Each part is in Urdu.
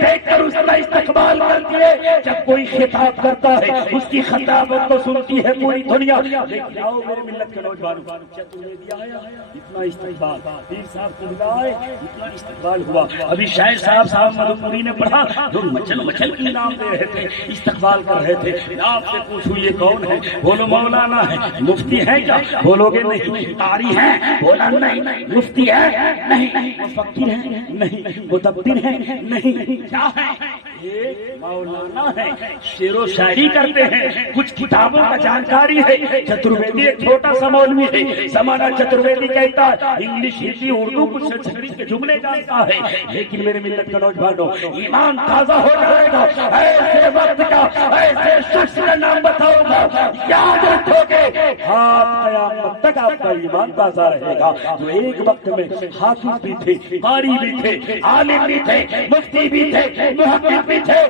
دیکھ کر اس کا استقبال کرتی ہے. جب کوئی خطاب کرتا ہے اس کی خطابت کو سنتی ہے پوری دنیا. آؤ میرے ملت کے نوجوانوں, چترویدی آیا, اتنا استقبال. پیر صاحب کو ملا ہے, اتنا استقبال ہوا. ابھی شاعر صاحب مدنپوری نے پڑھا, لوگ مچل مچل کے انعام دے رہے تھے, استقبال کر رہے تھے. آپ سے پوچھو یہ کون ہے؟ بولو مولانا ہے. مفتی ہے کیا؟ بولو گے نہیں. قاری ہے؟ بولا نہیں. مفتی ہے؟ نہیں. مفکر ہے؟ نہیں. مدبر ہے؟ نہیں. کیا ہے؟ مولانا ہے. شعر و شاعری کرتے ہیں, کچھ کتابوں کا جانکاری ہے. چترویدی ایک چھوٹا سا مولوی ہے. زمانہ چترویدی کہتا ہے انگلش, ہندی, اردو, کچھ سنسکرت کے جملے جانتا ہے. لیکن میرے ملت کا نوجوانوں, ایمان تازہ ہو جائے گا. ایسے وقت کا ایسے شخص کا نام بتاؤں گا, یاد رکھو گے قیامت تک آپ کا ایمان تازہ رہے گا. جو ایک وقت میں حافظ بھی تھے, قاری بھی تھے, عالم بھی تھے, مفتی بھی تھے, محقق بھی تھے,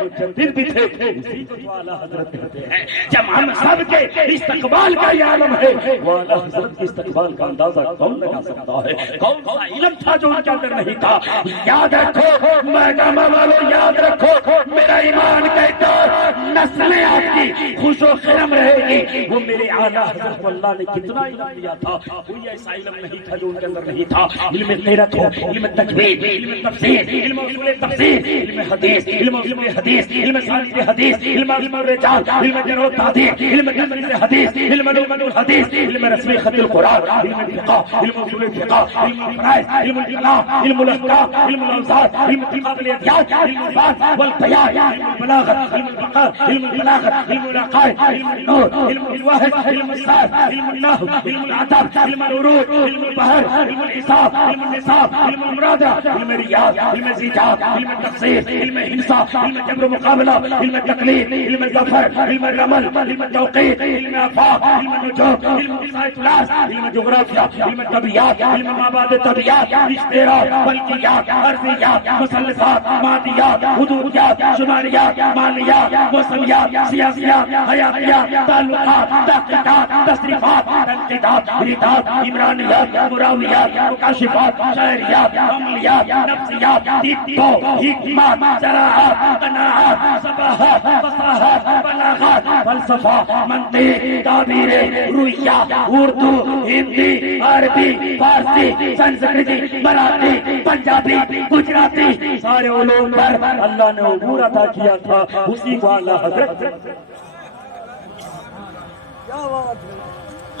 مجدد بھی تھے, اسی کو اعلیٰ حضرت کہتے ہیں. جب ہم سب کے استقبال کا یہ عالم ہے, وہ اعلیٰ حضرت کے استقبال کا اندازہ کون لگا سکتا ہے؟ کون سا علم تھا جو ان کے اندر نہیں تھا؟ یاد رکھو محکمہ والوں, یاد رکھو, میرا ایمان کہتا ہے نسلیں آپ کی خوش و خرم رہے گی. وہ میرے اعلیٰ حضرت کو اللہ نے کتنا علم دیا تھا, کوئی ایسا علم نہیں تھا جو ان کے اندر نہیں تھا. علم غیرت ہو, علم تجوید, علم تفسیر, علم اصول تفسیر, علم حدیث, علم اصول حدیث, علم سالک حدیث, علم الرجال, علم جرح التعدیل, علم جنس حدیث, علم علوم الحدیث, علم رسم خط القرآن, علم الفقہ, علم اصول الفقہ, علم الفرائض, علم الکلام, علم الاحکام, علم الاوزان, علم اتفاق الادیان, علم البان والبیان, علم البلاغت, علم الفقہ, علم البلاغت, علم العقائد, علم النور, علم الواحد, علم الصرف, علم النحو, علم الادب, علم العروض, علم البحر, علم الحساب, علم النصاب, علم المرادہ, علم الریاض, علم الزیجات, علم التفسیر, علم الانصاف, علم جبر مقابلہ, علم التقلید, علم الظفر, علم الرمل, علم التوقیت, علم آفاق, علم النجوم, علم احصاء ثلاث, علم جغرافیہ, علم طبیعیات, علم مابعد طبیعیات, اشتراک, فلکیات, ارضیات, مثلثات, مادیات, حدودیات, شمالیات, مالیات, موسمیات, سیاسیات, حیاتیات, تعلقات, تحقیقات, تصریفات, تنقیدات, ردات, عمرانیات, مراویات, مکاشفات, شاعریات, عملیات, نفسیات, طب، حکمت, زراعت, قناعات, صباحات, فصاحات, بلاغات, فلسفہ, منطق, تعبیر, رویہ, اردو, ہندی, عربی, فارسی, سنسکرتی, مراٹھی, پنجابی, گجراتی, سارے علوم پر اللہ نے عبور عطا کیا تھا. اسی کو اعلیٰ حضرت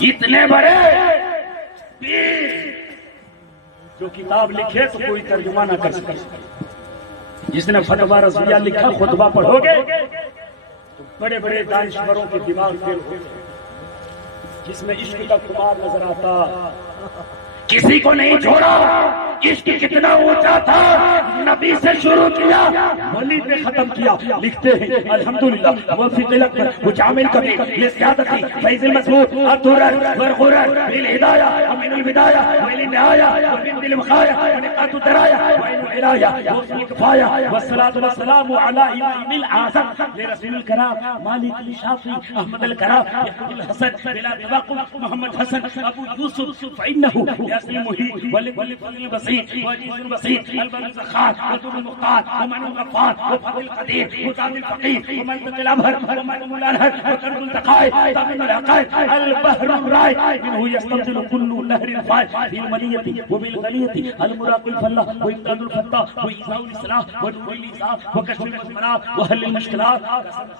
اتنے بڑے پیر جو کتاب لکھے تو کوئی ترجمہ نہ کر سکے. جس نے فتویٰ رضویہ لکھا, خطبہ پڑھو گے تو بڑے بڑے دانشوروں کے دماغ فیل ہوتے, جس میں عشق کا خمار نظر آتا, کسی کو نہیں چھوڑا. عشق کتنا اونچا تھا, نبی سے شروع کیا, ولی پہ ختم کیا. لکھتے ہیں الحمدللہ وفی قلق پر مجامل کبھی لسیادتی فیض المسعود الدرر ورغرر بالہدایہ ومن البدایہ ویل النہایہ ومن دل مخایہ ونقاط الدرایہ وعین العلایہ وصل الکفایہ والصلاة والسلام علی امام الاعظم لرسول الکرام مالک الشافعی احمد الکرام یحیی الحسن بلال واقف محمد حسن ابو یوسف فإنه یاسل محیط ولفضل البصیر وعزیز البصیر البر الزخار ودر المختار ومن الغفار وفضل القدیر وزاد الفقیر ومنطق الابهر ومن الانهر وكرب التقائد تامن العقائد البحر الرائد منه يستبدل كل نهر فائد بالمنية وبالغنية المراق الفلاح وإمداد الفتاح وإيذاء الإصلاح ونور الإيذاء وكشف المثمرات وحل المشكلات.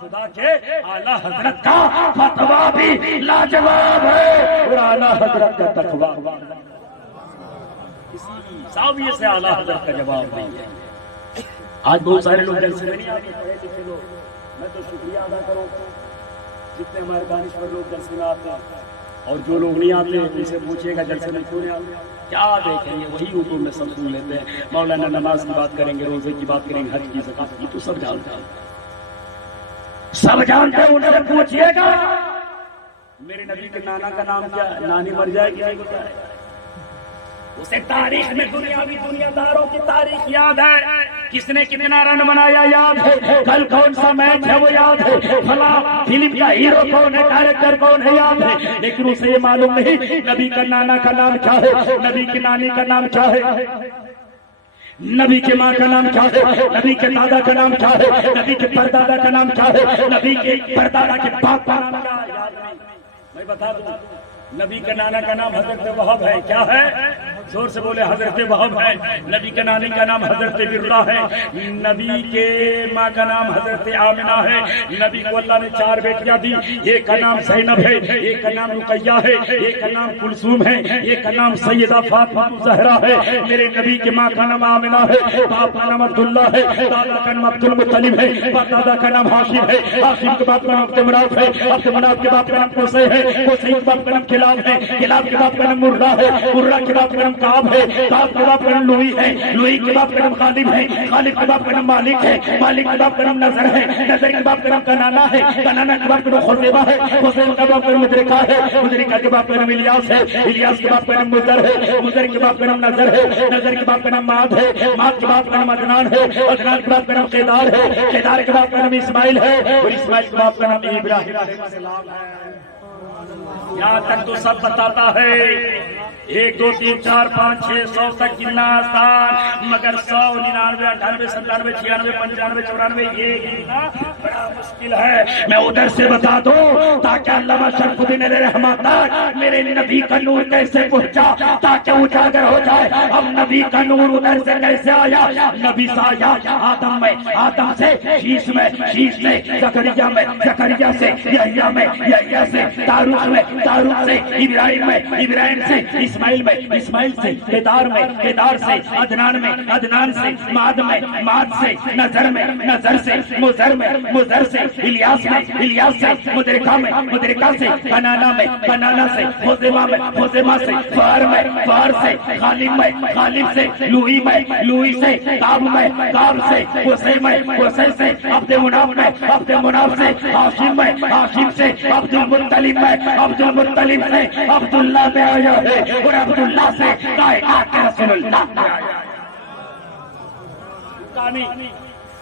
خدا کے اعلیٰ حضرت کا فتویٰ بھی لاجواب ہے اور اعلیٰ حضرت کا تقویٰ زاویے سے اعلیٰ حضرت کا جواب نہیں ہے. آج بہت سارے لوگ جلسے میں نہیں آتے, میں تو شکریہ ادا کروں جتنے ہمارے دانشور لوگ جلسے میں آتے ہیں, اور جو لوگ نہیں آتے ان سے پوچھیے گا جلسے میں کیوں نہیں آتے, کیا دیکھیں گے وہی اردو میں سب سن لیتے ہیں. مولانا نماز کی بات کریں گے, روزے کی بات کریں گے, حج کی, زکات کی, تو سب جانتے ہیں, سب جانتے ہیں. ان سے پوچھیے گا میرے نبی کے نانا کا نام کیا ہے, نانی مر جائے گی نہیں بتائے, اسے تاریخ میں دنیاوی دنیا داروں کی تاریخ یاد ہے, کس نے کتنا رن بنایا یاد ہے, کل کون سا میچ ہے وہ یاد ہے, فلاں فلم کا ہیرو کون ہے, ڈائریکٹر کون ہے یاد ہے, لیکن اسے یہ معلوم نہیں نبی کا نانا کا نام کیا ہے, نبی کی نانی کا نام کیا ہے. نبی کے ماں کا نام کیا ہے؟ نبی کے دادا کا نام کیا ہے؟ نبی کے پردادا کا نام کیا ہے؟ نبی کے پردادا کے باپ کا نام کیا ہے؟ یاد نہیں، میں بتا دوں، نبی کے نانا کا نام حضرت وہب ہے. کیا ہے؟ زور سے بولے، حضرت وہب ہے. نبی کے نانی کا نام حضرت برہ ہے. نبی کے ماں کا نام حضرت آمنہ ہے. نبی کو اللہ نے 4 بیٹیاں دی. ایک کا نام زینب ہے، ایک کا نام رقیہ ہے، ایک کا نام کلثوم ہے، ایک کا نام سیدہ فاطمہ زہرا ہے. میرے نبی کے ماں کا نام آمنہ ہے، باپ کا نام عبداللہ ہے، دادا کا نام عبد المطلب ہے، دادا کا نام ہاشم ہے، ہاشم کے باپ کا نام عبد مناف ہے، عبد مناف کے باپ کا نام قصی ہے، قصی کے باپ کا نام کلاب ہے، کلاب کے باپ کا نام مرہ ہے، مرہ کے باپ کا نام کعب ہے، کعب کے باپ کا نام لوئی ہے، لوئی کے باپ کا نام غالب ہے، غالب کے باپ کا نام مالک ہے، مالک کے باپ کا نام نظر ہے، نظر کے باپ کا نام کنانا ہے، کنانا کے باپ کا نام خزیمہ ہے، خزیمہ کے باپ کا نام مدرکہ ہے، مدرکہ کے باپ کا نام الیاس ہے، الیاس کے باپ کا نام مضر ہے، مضر کے باپ کا نام نظر ہے، نظر کے باپ کا نام ماد ہے، ماد کے باپ کا نام عدنان ہے، عدنان کے باپ کا نام قیدار ہے، قیدار کے باپ کا نام اسماعیل ہے، اور اسماعیل کے باپ کا نام ابراہیم علیہ السلام ہے. یہاں تک تو سب بتاتا ہے. 1 2 3 4 5 6 100 تک گننا آسان، مگر 100 99 98 97 96 95 94 یہ گننا بڑا مشکل ہے. میں ادھر سے بتا دوں تاکہ علامہ شرف الدین علیہ رحمۃ تک میرے نبی کا نور کیسے پہنچا، تاکہ اجاگر ہو جائے. اب نبی کا نور ادھر سے کیسے آیا؟ نبی سے آیا آدم میں، آدم سے شیش میں، شیش سے زکریا میں، زکریا سے یحییٰ میں، یحییٰ سے داروخ میں، داروخ سے ابراہیم میں، ابراہیم سے اسماعیل میں، اسماعیل سے قیدار میں، قیدار سے عدنان میں، عدنان سے ماد میں، ماد سے نظر میں، نظر سے مضر میں، مضر سے الیاس میں، الیاس سے مدرکہ میں، مدرکہ سے کنانا میں، کنانا سے خزیمہ میں، خزیمہ سے فہر میں، فہر سے غالب میں، غالب سے لوئی میں، لوئی سے کعب میں، کعب سے قصی میں، قصی سے عبد مناف میں، عبد مناف سے ہاشم میں، ہاشم سے عبد المطلب میں، عبد المطلب سے عبداللہ میں آیا ہے، اور عبداللہ سے کائنات کے رسول اللہ میں آیا ہے.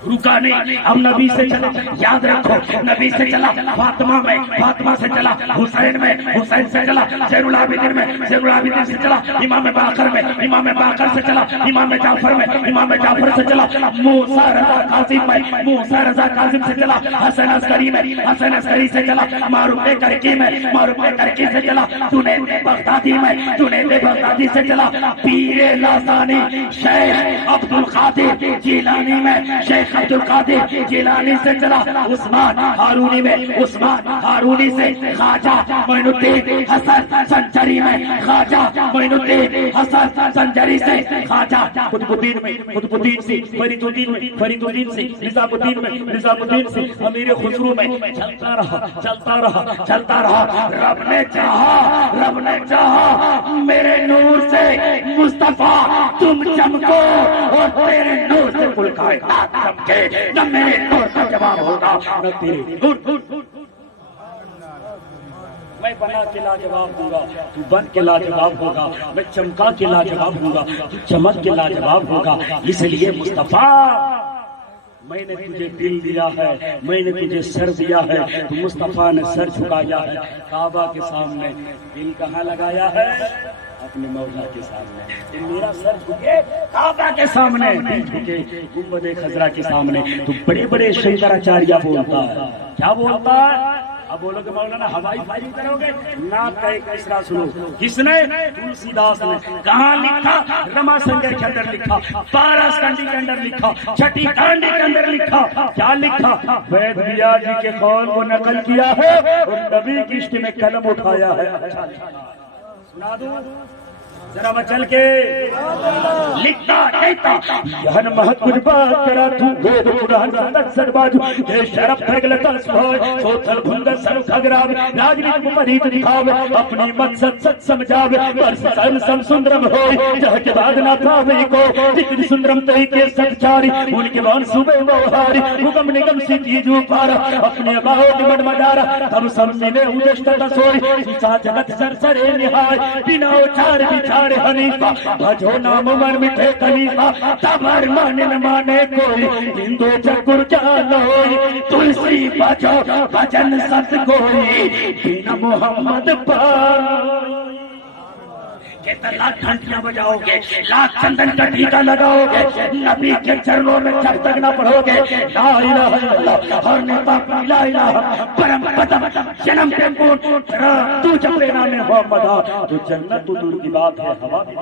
رکا نہیں، ہم نبی سے چلا. یاد رکھو، نبی سے چلا فاطمہ میں، فاطمہ سے چلا حسین میں، حسین سے چلا زین العابدین میں، زین العابدین سے چلا امام باقر میں، امام باقر سے چلا امام جعفر میں، امام جعفر سے چلا موسیٰ رضا کاظم میں، موسیٰ رضا کاظم سے چلا حسن عسکری میں، حسن عسکری سے چلا معروف کرکی میں، معروف کرکی سے چلا جنید بغدادی میں، جنید بغدادی سے چلا پیر لاسانی شیخ عبد القادر جیلانی میں، شیخ عبد القادر جیلانی سے چلا عثمان ہارونی میں، عثمان ہارونی سے خواجہ معین الدین حسن سنجری میں، خواجہ معین الدین حسن سنجری سے خواجہ قطب الدین میں، قطب الدین سے فرید الدین میں، فرید الدین سے نظام الدین میں، نظام الدین سے امیر خسرو میں. چلتا رہا، چلتا رہا، چلتا رہا. رب نے چاہا، رب نے چاہا میرے نور سے مصطفیٰ تم چمکو، اور تیرے نور سے کل کائنات چمکے. نہ میرے نور کا جواب ہوگا، نہ تیرے نور. میں بنا کے لاجواب ہوں گا، تو بن کے لاجواب ہوگا. میں چمکا کے لاجواب ہوں گا، تو چمک کے لاجواب ہوگا. اس لیے مصطفیٰ میں نے تجھے دل دیا ہے، میں نے تجھے سر دیا ہے، تو مصطفیٰ نے سر جھکایا ہے. کعبہ کے سامنے دل کہاں لگایا ہے؟ اپنے مولا کے سامنے. میرا سر جھکے کعبہ کے سامنے، دل جھکے گنبد خضرا کے سامنے. تو بڑے بڑے شنکراچاریہ بولتا ہے. کیا بولتا ہے؟ اب بولو کہ مولانا ہوائی فائرنگ کرو گے؟ نعت کا ایک مصرع سنو. کس نے؟ تلسی داس نے. کہاں لکھا؟ رما سنجر کے اندر لکھا، پارس کنڈی کے اندر لکھا، چھٹی کانڈی کے اندر لکھا. کیا لکھا؟ وید بیا جی کے قول کو نقل کیا ہے اور نبی کی عشق میں قلم اٹھایا ہے. اچھا سنا دوں ذرا میں چل کے لکھتا کہتا یہاں مہت کچھ بات کرا تو گود قرآن تک سر باجو دے شرف پھگلتا سوئے سوتھل بھنگر سر کھگراوے راجنیت کو پریت دکھاوے اپنی مقصد سچ سمجھاوے پر سن سم سندرم ہوئی جہ کے بعد نہ تھاوے کو جتنی سندرم تہی کے سچ چاری ان کے بان صوبے موہاری حکم نگم سی تیجو پارا اپنی اباہو نمٹ مدارا تب سمسی نے اودشتا سوئی سوچا جگت سر سرے نہائی بنا چار بچار حنیفہ بھجو نام عمر مٹھے خلیفہ تبر مانے نہ مانے کوئی ہندو چکر جانوئی تلسی بھجو بھجن ست کوئی بنا محمد پائی. کہتا لاکھ گھنٹیاں بجاؤ گے، لاکھ چندن کا ٹیکا لگاؤ گے، نبی کے چرنوں میں جب تک نہ پڑھو گے لا الہ الا اللہ اور نیتا لا الہ پرم پدم جنم پہ پون تو جب نام محمد تو جنت تو دور کی بات ہے، ہوا بھی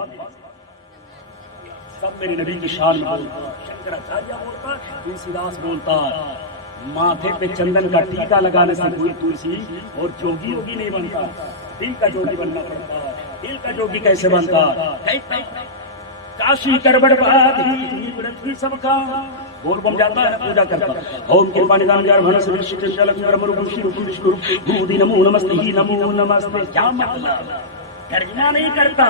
سب میرے نبی کی شان میں بولتا، شنکراچاریہ بولتا، تلسی داس بولتا، ماتھے پہ چندن کا ٹیکا لگانے سے کوئی تلسی اور جوگی ہوگی نہیں بنتا، دل کا جوگی بننا پڑتا ہے۔ دل کا جوگی کیسے بنتا؟ کاشی کربڑ بادھی سب کا بول بم جاتا ہے پوجا کرتا اوم کرپا نظام یار بھن سر شکر جلک برمر گوشی روشی بودی نمو نمستے نمو نمستے، کیا مطلب ترجمہ نہیں کرتا۔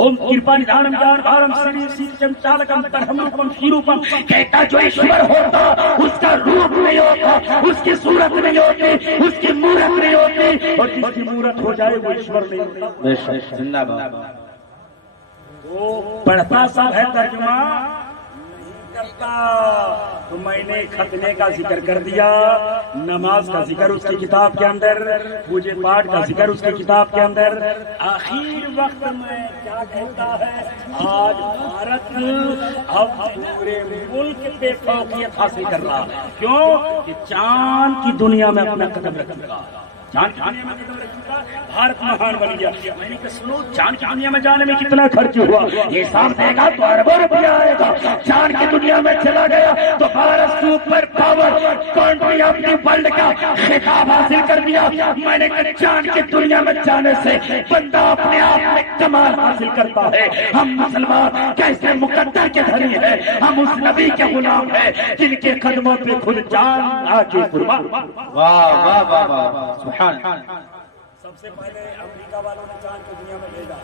اوم کرپا نظام یار بھارم سری سیچم چالکم ترہمکم شیروپم، کہتا جو ایشور ہوتا اس کا روپ نہیں ہوتا، اس کی صورت نہیں ہوتی، اس کی مورت نہیں ہوتی، اور جس کی مورت ہو جائے وہ ایشور نہیں ہوتا۔ بے شک زندہ باد۔ وہ پڑھتا سب ہے ترجمہ کرتا، تو میں نے ختنے کا ذکر کر دیا، نماز کا ذکر اس کی کتاب کے اندر، پوجے پاٹ کا ذکر اس کی کتاب کے اندر۔ آخر وقت میں کیا کہتا ہے، آج بھارت اب پورے ملک پہ فوقیت حاصل کر رہا، کیوں کہ چاند کی دنیا میں اپنا قدم رکھ رہا، چاند کی دنیا میں قدم رکھ رہا، بھارت مہان بن گیا۔ میں نے کہا سنو، چاند کی دنیا میں جانے میں کتنا خرچ ہوا، یہ حساب دے گا تو اربوں روپیہ آئے گا۔ چاند کی دنیا میں چلا گیا تو بھارت سپر پاور کنٹری اپنی ورلڈ کا خطاب حاصل کر دیا۔ میں نے کہا چاند کی دنیا میں جانے سے بندہ اپنے آپ میں کمال حاصل کرتا ہے۔ ہم مسلمان کیسے مقدر کے دھنی ہیں، ہم اس نبی کے غلام ہیں جن کے قدموں پہ خود جان آ کے قربان۔ واہ واہ واہ واہ سبحان۔ سب سے پہلے امریکہ والوں نے چاند کی دنیا میں بھیجا،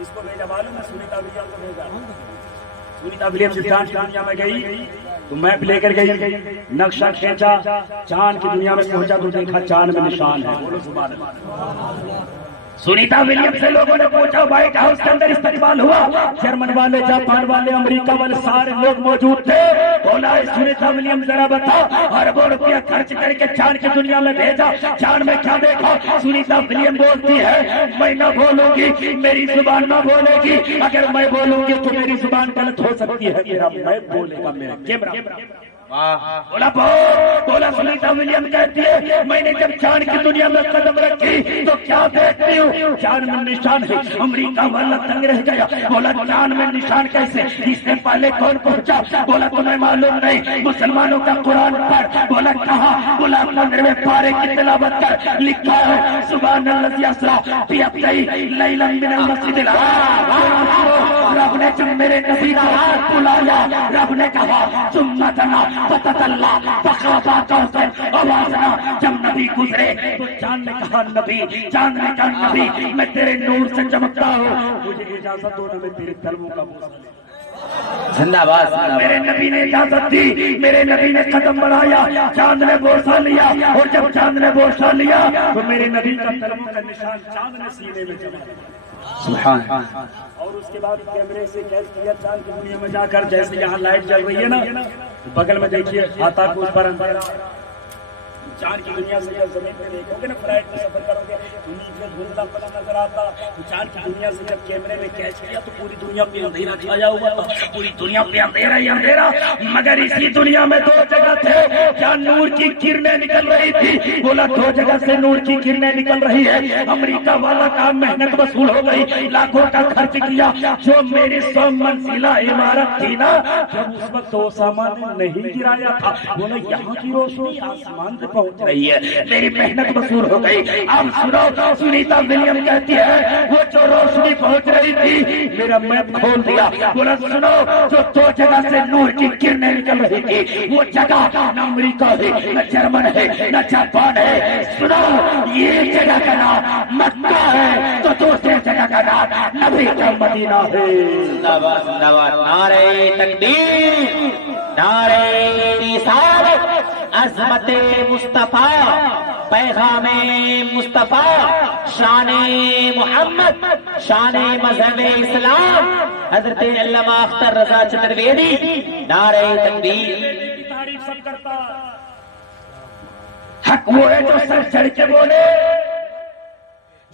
اس کو بھیجا معلوم ہے، سنیتا ولیم کو بھیجا۔ سنیتا ولیم سے چاند کی دنیا میں گئی تو میپ لے کر گئی، نقشہ کھینچا، چاند کی دنیا میں پہنچا تو دیکھا چاند میں نشان ہے۔ بولو سبحان اللہ۔ سنیتا ولیم سے لوگوں نے پوچھا، وائٹ ہاؤس کے اندر استقبال ہوا، جرمن والے، جاپان والے، امریکہ والے سارے لوگ موجود تھے۔ بولا سنیتا ولیم ذرا بتا، اربوں روپیہ خرچ کر کے چاند کی دنیا میں بھیجا، چاند میں کیا دیکھا؟ سنیتا ولیم بولتی ہے میں نہ بولوں گی، میری زبان نہ بولے گی، اگر میں بولوں گی تو میری زبان غلط ہو سکتی ہے، میرا میں بولے گا میرا کیمرہ۔ بولا سنیتا ولیم کہتی ہے میں نے جب چاند کی دنیا میں قدم رکھی تو کیا دیکھتی ہوں؟ چاند میں نشان ہے۔ امریکہ والا تنگ رہ گیا، بولا چاند میں نشان کیسے؟ اس سے پہلے کون پہنچا؟ بولا تمہیں معلوم نہیں، مسلمانوں کا قرآن پڑھ۔ بولا کہاں؟ بولا 15ویں پارے کی تلاوت کر، لکھا ہے سبحان الذی اسریٰ بعبدہ لیلا من المسجد الحرام۔ رب نے جب میرے نبی کا ہاتھ بلایا، رب نے کہا ثم دنا فتدلی فخافا کوثر اوازنا، جب نبی گزرے تو چاند نے کہا نبی، چاند نے کہا نبی میں تیرے نور سے چمکتا ہوں، مجھے اجازت دو نہ میں تیرے قدموں کا بوسہ لے۔ زندہ باد۔ میرے نبی نے اجازت دی، میرے نبی نے قدم بڑھایا، چاند نے بوسہ لیا، اور جب چاند نے بوسہ لیا تو میرے نبی کا قدموں کا نشان چاند نے سینے میں جما دیا۔ سبحان۔ اور اس کے بعد کیمرے سے کیچ کیا چاند کی دنیا میں جا کر، جیسے یہاں لائٹ جل رہی ہے نا، بغل میں دیکھیے آتا کو اس پر اندھیرا، چاند کی دنیا سے جب زمین پہ دیکھو گے نا، فلائٹ میں سفر کرو گے تو نیچے دھندلا پڑا نظر آتا، تو چاند کی دنیا سے جب کیمرے میں کیچ کیا تو پوری دنیا پہ اندھیرا چھایا ہوا تھا، پوری دنیا پہ اندھیرا ہی اندھیرا، مگر اسی دنیا میں 2 جگہ تھے جہاں نور کی کرنیں نکل رہی تھی۔ بولا 2 جگہ سے نور کی کرنیں نکل رہی ہے۔ امریکہ والا کا محنت وصول ہو گئی، لاکھوں کا خرچ کیا، جو میری 100 منزلہ عمارت تھی نا، جب اس وقت تو سامان نہیں گرایا تھا، بولا یہاں کی روشنی آسمان سے پہنچ رہی ہے، میری محنت وصول ہو گئی۔ اب سنو، سنیتا ولیم کہتی ہے وہ جو روشنی پہنچ رہی تھی میرا میپ کھول دیا۔ بولا سنو، جو 2 جگہ سے نور کی کرنیں نکل رہی تھی وہ جگہ نہ امریکہ ہے، نہ جرمن ہے، نہ جاپان ہے، سنو یہ جگہ کا نام مکہ ہے تو دوسرے جگہ کا نام نبی کا مدینہ ہے۔ زندہ باد زندہ باد۔ نعرہ تکبیر، نعرہ رسالت، عظمت مصطفیٰ، پیغام مصطفیٰ، شان محمد، شان مذہب اسلام، حضرت علامہ اختر رضا چترویدی، نعرہ تکبیر۔ تعریف سب کرتا، حق وہ ہے جو سر چڑھ کے بولے،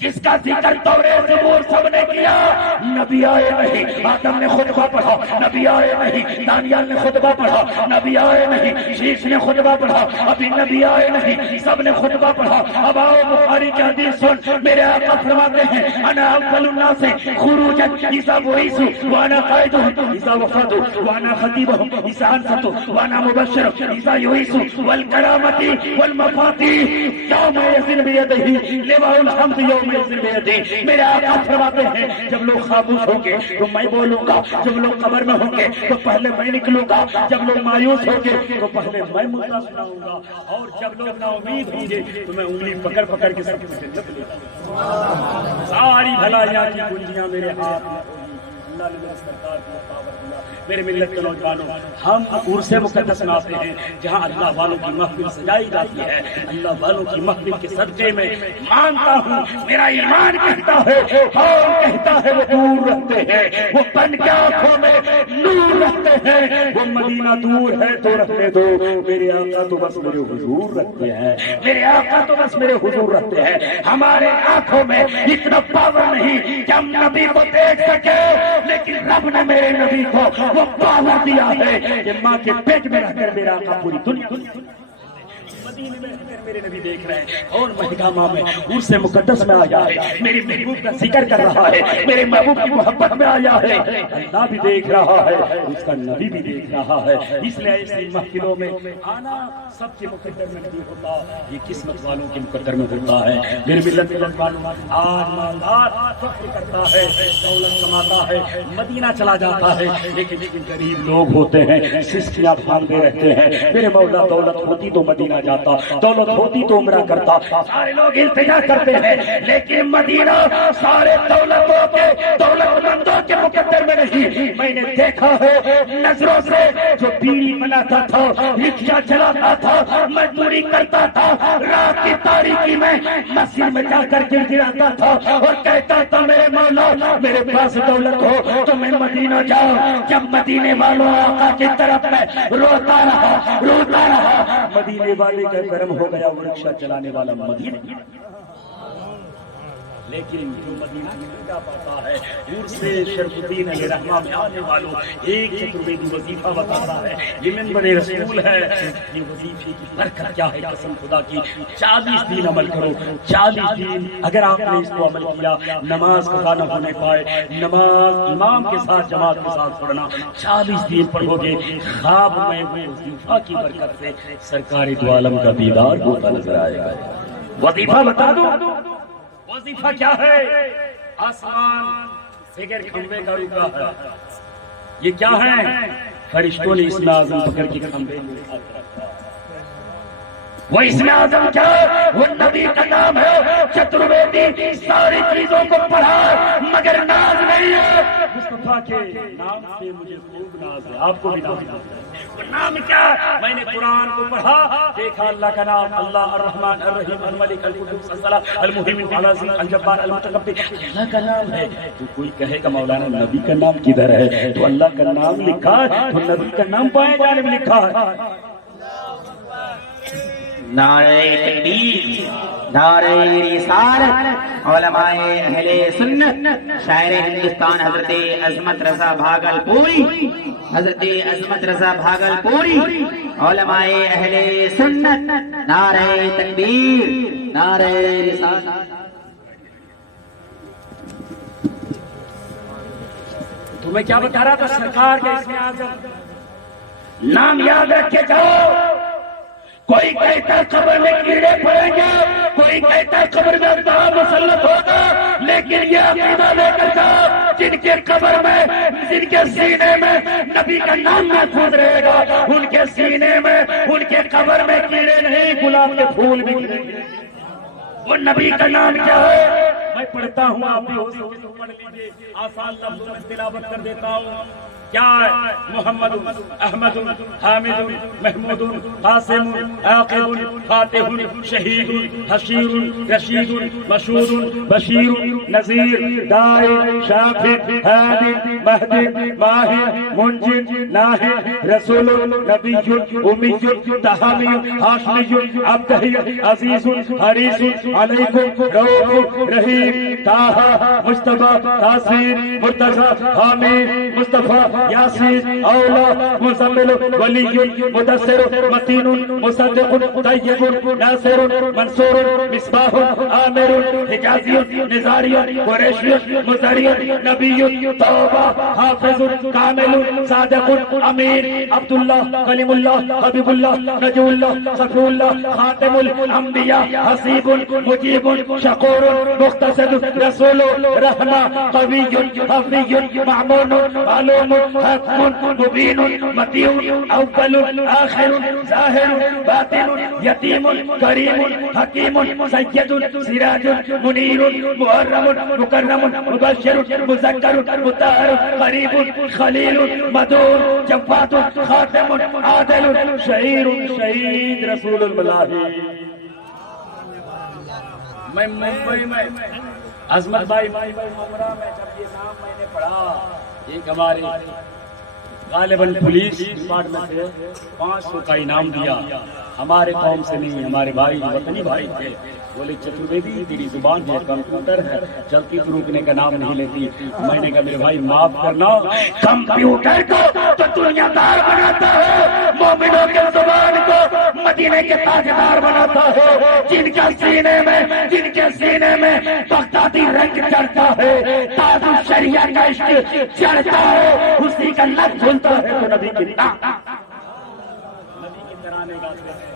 جس کا ذکر توریت زبور سب نے کیا، نبی آئے نہیں، آدم نے خطبہ پڑھا، نبی آئے نہیں، دانیال نے خطبہ پڑھا، نبی آئے نہیں، شیش نے خطبہ پڑھا، ابھی نبی آئے نہیں، سب نے خطبہ پڑھا۔ اب آؤ بخاری کی حدیث سن، میرے آقا فرماتے ہیں انا اول الناس خروجا اذا بعثت وانا قائد اذا وفدت وانا خطیبهم اذا انصت وانا مبشر اذا يعيس والکرامة والمفاتيح يومئذ بيده لواء الحمد يوم میرے آقا فرماتے ہیں جب لوگ خاموش ہوں گے تو میں بولوں گا، جب لوگ قبر میں ہوں گے تو پہلے میں نکلوں گا، جب لوگ مایوس ہوں گے تو پہلے میں مدعا سناؤں گا، اور جب لوگ نا امید ہوں گے تو میں انگلی پکڑ پکڑ کے سب سے جب لے جاؤں۔ ساری بھلائیاں کی کنجیاں میرے ہاتھ میں ہوگی۔ اللہ نے میرے سرکار کی پاور دیا۔ میرے ملت کے نوجوانوں، ہم عرس مقدس مناتے ہیں جہاں اللہ والوں کی محفل سجائی جاتی ہے۔ اللہ والوں کی محفل کے صدقے میں مانتا ہوں، میرا ایمان کہتا ہے، قول کہتا ہے وہ دور رہتے ہیں، وہ بن کے آنکھوں میں نور رکھتے ہیں۔ وہ مدینہ دور ہے تو رہنے دو، میرے آقا تو بس میرے حضور رکھتے ہیں، میرے آقا تو بس میرے حضور رکھتے ہیں۔ ہمارے آنکھوں میں اتنا پاور نہیں کہ ہم نبی کو دیکھ سکے، لیکن رب نے میرے نبی کو وہ پاور دیا ہے کہ ماں کے پیٹ میں رہ کر میرا آقا پوری دنیا مدینے میں میرے نبی دیکھ رہے ہیں، اور مہنگا ماں میں عرس مقدس میں آیا ہے، میری محبوب کا ذکر کر رہا ہے، میرے محبوب کی محبت میں آیا ہے، اللہ بھی دیکھ رہا ہے، اس کا نبی بھی دیکھ رہا ہے۔ اس لیے ایسی محفلوں میں آنا سب کے مقدر میں نہیں ہوتا، یہ قسمت والوں کے مقدر میں ہوتا ہے۔ میرے ملت کے نوجوانوں، آج مالدار فخر کرتا ہے، دولت کماتا ہے، مدینہ چلا جاتا ہے، لیکن غریب لوگ ہوتے ہیں سسکیاں کھاندے رہتے ہیں۔ میرے مولا دولت ہوتی تو مدینہ جاتا، دولت ہوتی تو عمرہ کرتا، سارے لوگ التجا کرتے ہیں، لیکن مدینہ سارے دولتوں کے دولت مندوں کے مقدر میں نہیں۔ میں نے دیکھا ہے نظروں سے، جو بیڑی بناتا تھا، رکشہ چلاتا تھا، مزدوری کرتا تھا، رات کی تاریکی میں مسجد میں جا کر گر گراتا تھا اور کہتا تھا میرے مولا میرے پاس دولت ہو تو میں مدینہ جاؤں۔ جب مدینے والوں آقا کی طرف میں روتا رہا، مدینے والے کا گرم ہو گیا، وہ رکشہ چلانے والا مدینہ، لیکن جو مدینہ نہیں جا پاتا ہے، عرس شرف الدین علیہ رحمہ میں آنے والوں ایک چترویدی وظیفہ بتاتا ہے، یہ منبر رسول ہے۔ یہ وظیفے کی برکت کیا ہے، قسم خدا کی 40 دن عمل کرو، 40 دن اگر آپ نے اس کو عمل کیا، نماز قضا نہ ہونے پائے، نماز امام کے ساتھ جماعت کے ساتھ پڑھنا، 40 دن پڑھو گے، خواب میں وہ وظیفہ کی برکت سے سرکار دو عالم کا دیدار ہوتا نظر آئے گا۔ وظیفہ بتا دو، وظیفہ کیا ہے؟ آسمان فگر کھمبے کا رکا ہے، یہ کیا ہے؟ فرشتوں نے اسم اعظم پکڑ کے کھمبے میں ہاتھ رکھا۔ وہ اسم اعظم کیا؟ وہ نبی کا نام ہے۔ چترویدی ساری چیزوں کو پڑھا مگر ناز نہیں ہے، مصطفیٰ کے نام سے مجھے خوب ناز ہے، آپ کو بھی ناز ہے۔ وہ نام کیا؟ میں نے قرآن کو پڑھا، دیکھا اللہ کا نام، اللہ الرحمن الرحیم الملک القدوس السلام المہیمن العزیز الجبار المتکبر، اللہ کا نام ہے۔ تو کوئی کہے گا مولانا نبی کا نام کدھر ہے؟ تو اللہ کا نام لکھا ہے تو نبی کا نام بائیں جانب لکھا ہے۔ نعرہ تکبیر، نعرہ رسالت، علماء اہل سنت، شاعر ہندوستان حضرت عظمت رضا بھاگل پوری، حضرت عظمت رضا بھاگل پوری، علماء اہل سنت، نعرہ تکبیر، نعرہ رسالت۔ تو میں کیا بتا رہا تھا؟ سرکار کے اسم اعظم نام یاد رکھے جاؤ۔ کوئی کہتا ہے قبر میں کیڑے پڑیں گے، کوئی کہتا ہے قبر میں عذاب مسلط ہوگا، لیکن یہ عقیدہ لے کر جاؤ جن کے قبر میں، جن کے سینے میں نبی کا نام محفوظ رہے گا، ان کے سینے میں، ان کے قبر میں کیڑے نہیں، گلاب کے پھول بھی گریں گے۔ وہ نبی کا نام کیا ہے؟ میں پڑھتا ہوں، آپ بھی ہو سکے تو پڑھ لیجیے، آسان لفظوں میں تلاوت کر دیتا ہوں۔ کیا ہے؟ محمد احمد حامد محمود قاسم عاقب فاتح شہید حشیر رشید مشہور بشیر نذیر داعی شافع ہادی مہدی ماہر منجد ناہر رسول نبی امی تحامی ہاشمی عبدہی عزیز حریص علیکم رؤوف رحیم طٰہٰ مجتبیٰ تاثیر مرتضی حامد مصطفیٰ یاسین اولا مزمل ولی مدثر متین مصدق طیب ناصر منصور مصباح عامر حجازی نزاری قریشی مزری نبی توبہ حافظ کامل صادق امین عبداللہ کلیم اللہ حبیب اللہ نجو اللہ صفی اللہ خاتم الانبیاء حسیب مجیب شکور مختصر رسول رحمہ قوی حفی معمون معلوم حق مبین متین اول آخر ظاہر باطن یتیم کریم حکیم سید سراج منیر محرم مکرم مبشر مذکر مطہر قریب خلیل مدور جواد خاتم عادل شہیر شہید رسول الملاحی. میں ممبئی میں عظمت بھائی ممرہ میں جب یہ نام میں نے پڑھا، ایک ہمارے غالباً پولیس ڈپارٹمنٹ سے 500 کا انعام دیا. ہمارے قوم سے نہیں، ہمارے بھائی وطنی بھائی تھے. بولے چترویدی تیری زبان ہے کمپیوٹر ہے، چلتی تو روکنے کا نام نہیں لیتی. میں نے کہا میرے بھائی معاف کرنا، کمپیوٹر کو تو دنیا دار بناتا ہے، مومنوں کے زبان کو مدینے کے تاجدار بناتا ہے. جن کے سینے میں بغدادی رنگ چڑھتا ہے، تاج الشریعہ کا عشق چڑھتا ہے، اسی کا لب کھلتا ہے تو نبی کی نعت ترانے گاتے ہیں.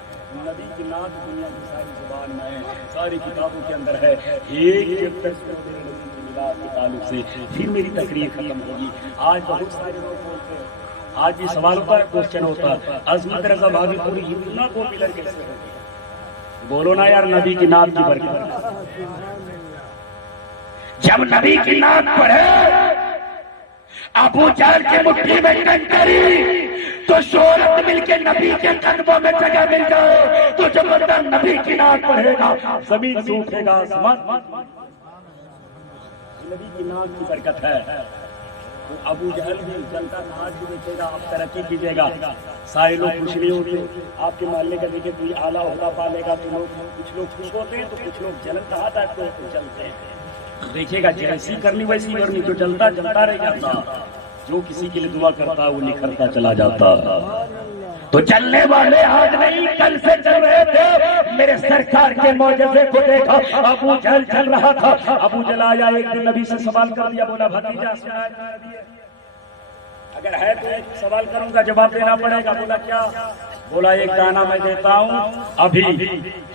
نبی کی نعت دنیا کی ساری زبان میں ہے، ساری کتابوں کے اندر ہے. ایک چیپٹر میرے نبی کی میلاد کے تعلق سے پھر میری تقریر ختم ہوگی. آج بہت سارے لوگ بولتے ہیں، آج بھی سوال ہوتا ہے، کوشچن ہوتا ہے، عظمت رضا بھاگی پوری اتنا پاپولر کیسے ہو گئی؟ بولو نا یار، نبی کی نعت کی برکت. جب نبی کی نعت پڑھے ابو جہل کے مٹھی میں کنکری تو شہرت مل کے نبی کے قدموں میں جگہ مل جائے تو جب بندہ نبی کی نعت پڑھے گا زمین سوکھے گا، آسمان. نبی کی نعت کی برکت ہے. تو ابو جہل بھی جلتا ناز بھی دیکھے گا، آپ ترقی کیجیے گا. سارے لوگ خوش نہیں ہوتے. آپ کے محلے کا دیکھے کوئی اعلیٰ عہدہ پالے گا تو لوگ کچھ لوگ خوش ہوتے ہیں تو کچھ لوگ جلن کہا ٹائپ کو چلتے ہیں. دیکھیے گا جیسی کرنی ویسی کرنی، جو جلتا جلتا رہ جاتا، جو کسی کے لیے دعا کرتا وہ نکھرتا چلا جاتا. تو چلنے والے آج نہیں کل سے چل رہے تھے. میرے سرکار کے معجزے کو دیکھا، ابو جہل چل رہا تھا. ابو جہل آیا، ایک دن نبی سے سوال کر دیا، بولا بھتیجا اگر ہے تو ایک سوال کروں گا، جواب دینا پڑے گا. بولا کیا؟ بولا ایک دانہ میں دیتا ہوں، ابھی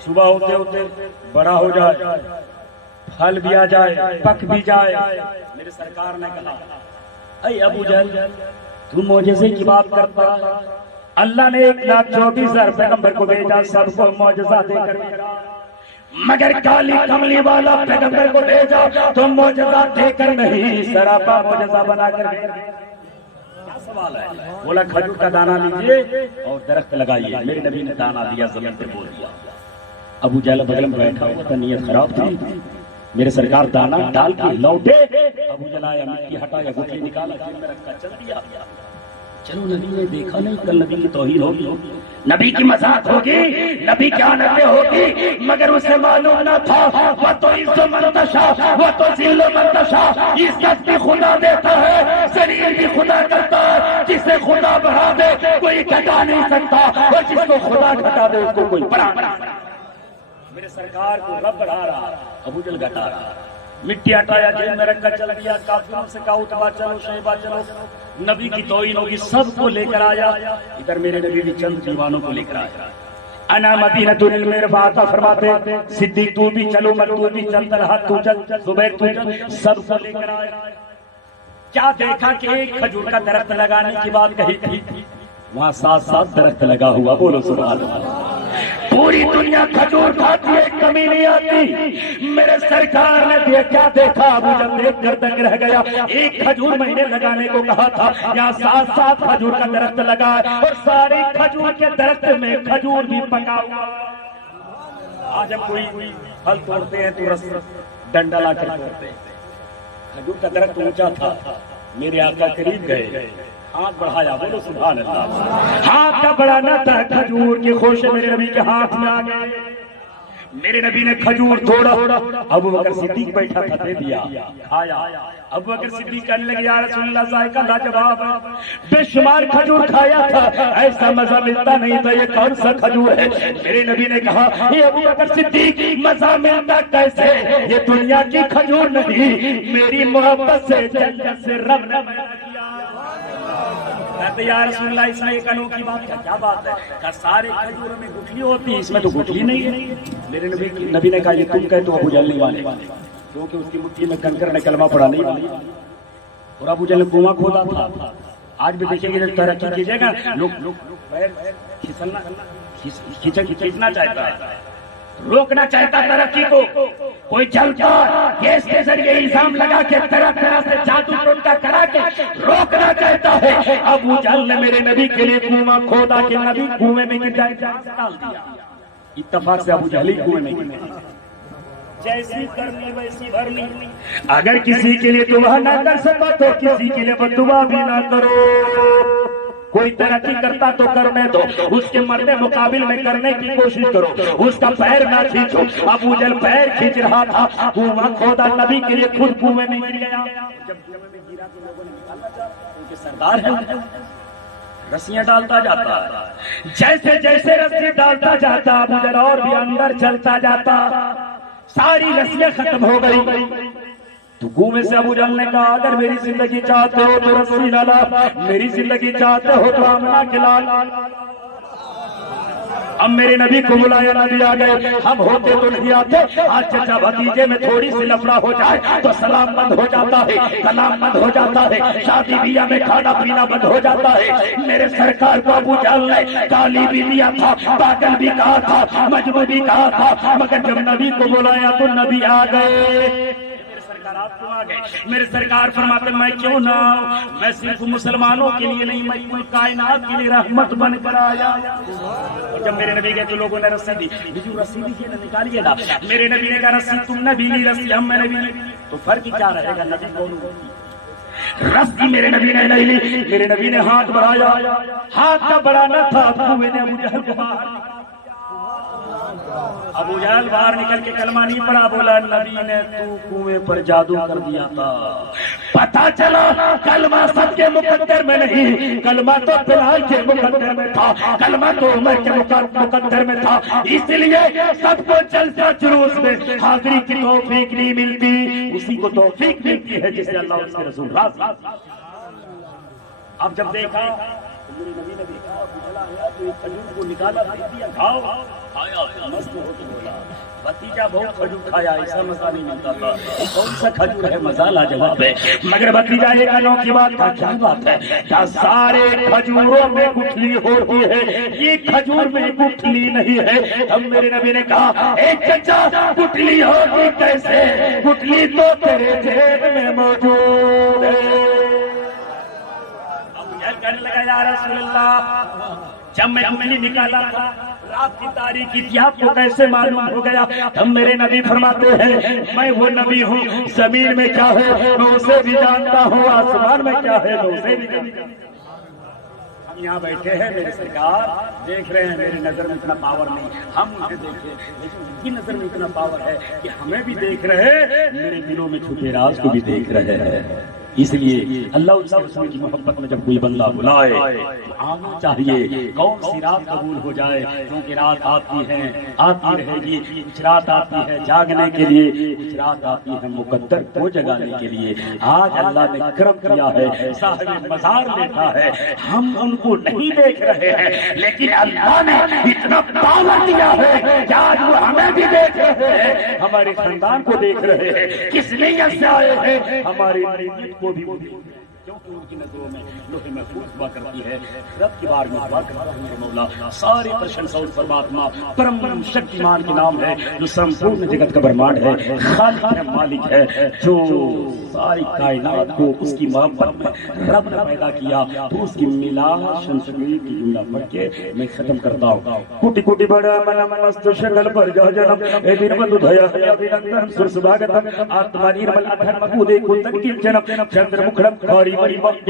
صبح ہوتے ہوتے بڑا ہو جائے، پھل بھی آ جائے، پک بھی جائے. میرے سرکار نے کہا اے ابو جہل، تو معجزے کی بات کرتا، اللہ نے 1,24,000 پیغمبر کو بھیجا، سب کو معجزہ دے کر بھیجا، مگر کالی کملی والا پیغمبر کو بھیجا تو معجزہ دے کر نہیں، سراپا معجزہ بنا کر بھیجا. کیا سوال ہے؟ بولا کھجور کا دانہ لیجیے اور درخت لگائیے. میرے نبی نے دانہ دیا، زمین پہ بول دیا. ابو جہل بغل میں بیٹھا ہوا تھا، نیت خراب تھی. میرے سرکار دانا ڈال کے لوٹے، ابو جہل آیا، مٹی ہٹایا، گٹھلی نکالا، جیب میں رکھا، چل دیا. چلو نبی نے دیکھا نہیں، کل نبی کی توہین ہوگی، نبی کی مذاق ہوگی، نبی کی آنتیں ہوگی، مگر اسے معلوم نہ تھا وَتُعِزُّ مَن تَشَاءُ وَتُذِلُّ مَن تَشَاءُ. عزت بھی خدا دیتا ہے، ذلیل بھی خدا کرتا ہے. جسے خدا بڑھا دے کوئی گھٹا نہیں سکتا، اور جس کو خدا گھٹا دے اس کو کوئی بڑھا نہیں سکتا. میرے سرکار کو رب بڑھا رہا، ابو جہل گھٹا رہا. مٹی ہٹایا، جیب میں رکھ کر چل دیا. کافروں سے کہا اتبا چلو، شیبہ چلو، نبی کی توہین ہوگی، سب کو لے کر آیا. ادھر میرے نبی بھی چند دیوانوں کو لے کر آیا. انا مدینۃ العلم فرماتے، صدیق تو بھی چلو، عمر تو بھی چل، طلحہ تو چل، زبیر تو چل، سب کو لے کر آیا. کیا دیکھا کہ ایک کھجور کا درخت لگانے کی بات کہی تھی، وہاں 7 درخت لگا ہوا. بولو سبحان اللہ. پوری دنیا کھجور کھاتی ہے، کمی نہیں آتی۔ میرے سرکار نے کیا دیکھا؟ ابو جہل دیکھ کر دنگ رہ گیا۔ ایک کھجور میں نے لگانے کو کہا تھا، یہاں 7 کھجور کا درخت لگا ہے اور سارے کھجور کے درخت میں کھجور بھی پکا ہوا۔ آج ہم کوئی پھل توڑتے ہیں تو رس ڈنڈا لا کر توڑتے ہیں۔ کھجور کا درخت اونچا تھا، میرے آقا قریب گئے، ہاتھ بڑھایا، بولو سبحان اللہ۔ ہاتھ کا بڑھانا تھا، کھجور کی خوشے میرے نبی کے ہاتھ میں آ گئے۔ میرے نبی نے کھجور توڑا، ابو بکر صدیق بیٹھا تھا، دے دیا، کھایا۔ ابو بکر صدیق کہنے لگے یا رسول اللہ ذائقہ لاجواب ہے، بے شمار کھجور کھایا تھا، ایسا مزہ ملتا نہیں تھا، یہ کون سا کھجور ہے؟ میرے نبی نے کہا یہ ابو بکر صدیق مزہ ملتا کیسے؟ یہ دنیا کی کھجور نہیں، میری محبت سے جنت سے رب نے کہتے یا رسول اللہ اس میں ایک انوکھی بات ہے۔ کیا بات ہے؟ کہ سارے کھجوروں میں گٹھلی ہوتی ہے، اس میں تو گٹھلی نہیں ہے۔ میرے نبی نے کہا یہ تم کہتے ہو ابو جہل نہیں والے، کیونکہ اس کی مٹھی میں کنکر نے کلمہ پڑھا نہیں والی، اور ابو جہل نے کنواں کھودا تھا۔ آج بھی دیکھیں گے جب ترقی کیجیے گا لوگ کھینچنا چاہتا ہے، روکنا چاہتا ترقی کو، کوئی جلتا گیس کے ذریعے الزام لگا کے طرح طرح سے جادو ٹوٹکا کرا کے روکنا چاہتا ہے۔ ابو جہل نے میرے نبی کے لیے کنواں کھودا کہ نبی کنویں میں گر جائے، ڈال دیا۔ اتفاق سے ابو جہل کنویں میں گر گیا۔ جیسی کرنی ویسی بھرنی، اگر کسی کے لیے دعا نہ کر سکا تو کسی کے لیے بدعا بھی نہ کرو۔ کوئی ترقی کرتا تو کرنے دو، اس کے مرنے مقابل میں کرنے کی کوشش کرو، اس کا پیر نہ کھینچو۔ ابو جہل پیر کھینچ رہا تھا، کنواں کھودا نبی کے لیے، خود کنویں میں گر گیا۔ جب کنویں میں گرا تو لوگوں نے نکالا جا، کیونکہ سردار ہے، رسیاں ڈالتا جاتا، جیسے جیسے رسی ڈالتا جاتا ابو جہل اور بھی اندر چلتا جاتا، ساری رسیاں ختم ہو گئی۔ تو کنویں سے ابو جہل نے کہا اگر میری زندگی چاہتے ہو تو رسی نہ لا، میری زندگی چاہتے ہو تو آمنہ کے لال۔ اب میرے نبی کو بلایا، نبی آ گئے، ہم ہوتے تو نہیں آتے، آج چچا بھتیجے میں تھوڑی سی لفڑا ہو جائے تو سلام بند ہو جاتا ہے، کلام بند ہو جاتا ہے، شادی بیاہ میں کھانا پینا بند ہو جاتا ہے۔ میرے سرکار کو ابو جہل نے گالی بھی دیا تھا، پاگل بھی کہا تھا، مجنون بھی کہا تھا، مگر جب نبی کو بلایا تو نبی آ گئے۔ آپ کیوں آ گئے؟ میرے سرکار فرماتے میں کیوں نہ آؤں، میں صرف مسلمانوں کے لیے نہیں، میں پوری کائنات کے لیے رحمت بن کر آیا۔ جب میرے نبی گئے تو لوگوں نے رسی دی، جو رسی دیجیے نا نکالیے نا۔ میرے نبی نے کہا رسی تم نے بھی لی، رسی ہم نے بھی لی، تو فرق کیا رہے گا؟ نبی کون ہوگی؟ رسی میرے نبی نے نہیں لی، میرے نبی نے ہاتھ بڑھایا، ہاتھ کا بڑھانا تھا، کنویں نے ابو جہل کو باہر نکالا۔ ابو جہل باہر نکل کے کلمہ نہیں پڑھا، بولا نبی نے تو کنویں پر جادو کر دیا تھا۔ پتا چلا کلمہ سب کے مقدر میں نہیں، کلمہ تو بلال کے مقدر میں تھا، کلمہ تو عمر کے مقدر میں تھا، اس لیے سب کو جلسہ جلوس میں حاضری کی توفیق نہیں ملتی، اسی کو توفیق ملتی ہے جسے اللہ اس کے رسول راضی۔ اب جب دیکھا میرے نبی نے دیکھا بجلا آیا تو ایک کھجور کو نکالا، دے دیا، کھاؤ، کھایا، مست ہو کے بولا بھتیجا بہت کھجور کھایا، ایسا مزہ نہیں ملتا تھا، کون سا کھجور ہے؟ مزہ لاجواب ہے۔ مگر بھتیجا ایک انوکھی بات کا کیا بات ہے؟ کیا سارے کھجوروں میں گٹھلی ہوتی ہے، یہ کھجور میں گٹھلی نہیں ہے؟ اب میرے نبی نے کہا اے چچا گٹھلی ہوگی کیسے؟ گٹھلی تو تیرے جیب میں موجود ہے۔ کہنے لگا یا رسول اللہ جب میں نے نکالا تھا رات کی تاریخی تھی، آپ کو کیسے معلوم ہو گیا؟ ہم میرے نبی فرماتے ہیں میں وہ نبی ہوں، زمین میں کیا ہے میں اسے بھی جانتا ہوں، آسمان میں کیا ہے میں اسے بھی جانتا ہوں۔ ہم یہاں بیٹھے ہیں، میرے سرکار دیکھ رہے ہیں، میری نظر میں اتنا پاور نہیں، ہم انہیں دیکھیں، لیکن ان کی نظر میں اتنا پاور ہے کہ ہمیں بھی دیکھ رہے ہیں، میرے دلوں میں چھپے راز کو بھی دیکھ رہے ہیں۔ اس لیے اللہ رسول کی محبت میں جب کوئی بندہ بلائے تو آنا چاہیے، کون سی رات قبول ہو جائے، کیونکہ رات آتی ہے آتی رہے گی، کچھ رات آتی ہے جاگنے کے لیے، کچھ رات آتی ہے مقدر کو جگانے کے لیے۔ آج اللہ نے کرم کیا ہے، صاحب مزار دیکھا ہے، ہم ان کو نہیں دیکھ رہے ہیں، لیکن اللہ نے اتنا پاور دیا ہے کہ آج وہ ہمیں بھی دیکھ رہے ہیں، ہمارے خاندان کو دیکھ رہے ہیں، کس نیت سے آئے ہیں، ہماری کو بھی کیونکہ ان کی نظروں میں لوح محفوظ ہوا کرتی ہے. رب کی بار میں دعا کرتا ہوں میرے مولا ساری پرشنسا اس پرماتما پرم شکتیمان کے نام ہے جو سمپورن جگت کا برہمانڈ ہے, خالق ہے, مالک ہے, جو ساری کائنات کو اس کی محبت میں رب نے پیدا کیا. تو اس کی ملا شنسگی کی جملہ پڑھ کے میں ختم کرتا ہوں. کوٹی کوٹی بڑا من مست شکل پر جا جنم اے دین بندو دھیا ہے ابھینندن سر سبھاگتم آتما نرمل اکھن مکودے کلتن کی جنم چندر مکھڑم کھاڑی بڑی بک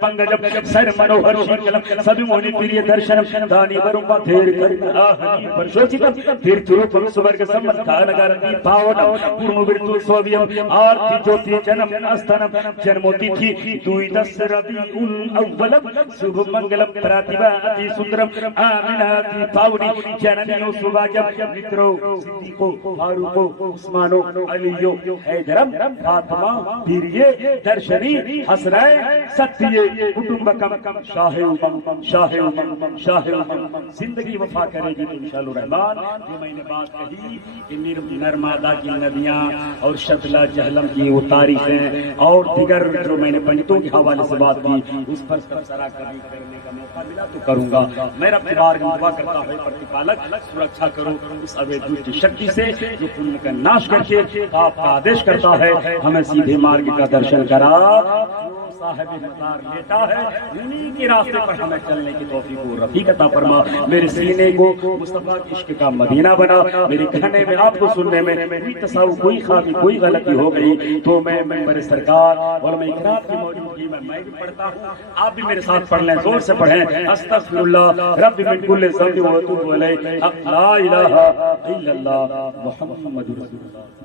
پنگجم سر منوہر شیکلم سبھی مونی پریہ درشنم دانی برم تھیر کر آہنی پر شوچتم پھر تروپم سورگ سمت کانگارتی پاوٹم پورنو برتو سوویم آرتی جوتی جنم استنم جنموتی تھی دوی دس ربیعون اولم شبھ منگلم پراتیباتی سندرم آمناتی پاونی جننیو سباجم مترو صدیقو فاروقو عثمانو علیو حیدرم فاطمہ پیریے درشنی حسنین ستیے کٹمبکم شاہ امم شاہ امم شاہ امم. زندگی وفا کرے گی تو انشاءاللہ الرحمن. جو میں نے بات کہی کہ نرمدا کی ندیاں اور شتلا جہلم کی وہ تاریخیں اور دیگر جو میں نے پنڈتوں کے حوالے سے بات کی اس پر تبصرہ کرنے کا موقع ملا تو کروں گا. میں رب کی بارگاہ میں دعا کرتا ہوں پرتپالک سرکشا کرو اس اویدھ دشت شکتی سے جو پن کا ناش کر کے آپ کا آدیش کرتا ہے ہمیں سیدھے مارگ کا درشن کرا. صاحب مقدار لیتا ہے انہی کے راستے پر ہمیں چلنے کی توفیق و رفیق عطا فرما. میرے سینے کو مصطفیٰ کے عشق کا مدینہ بنا. میرے کہنے میں آپ کو سننے میں کوئی تصاویر کوئی خامی کوئی غلطی ہو گئی تو میں ممبر سرکار اور میں اقرار کی موجودگی میں بھی پڑھتا ہوں, آپ بھی میرے ساتھ پڑھ لیں, زور سے پڑھیں. استغفر اللہ رب من کل ذنب و اتوب الیہ لا الہ الا اللہ محمد رسول اللہ.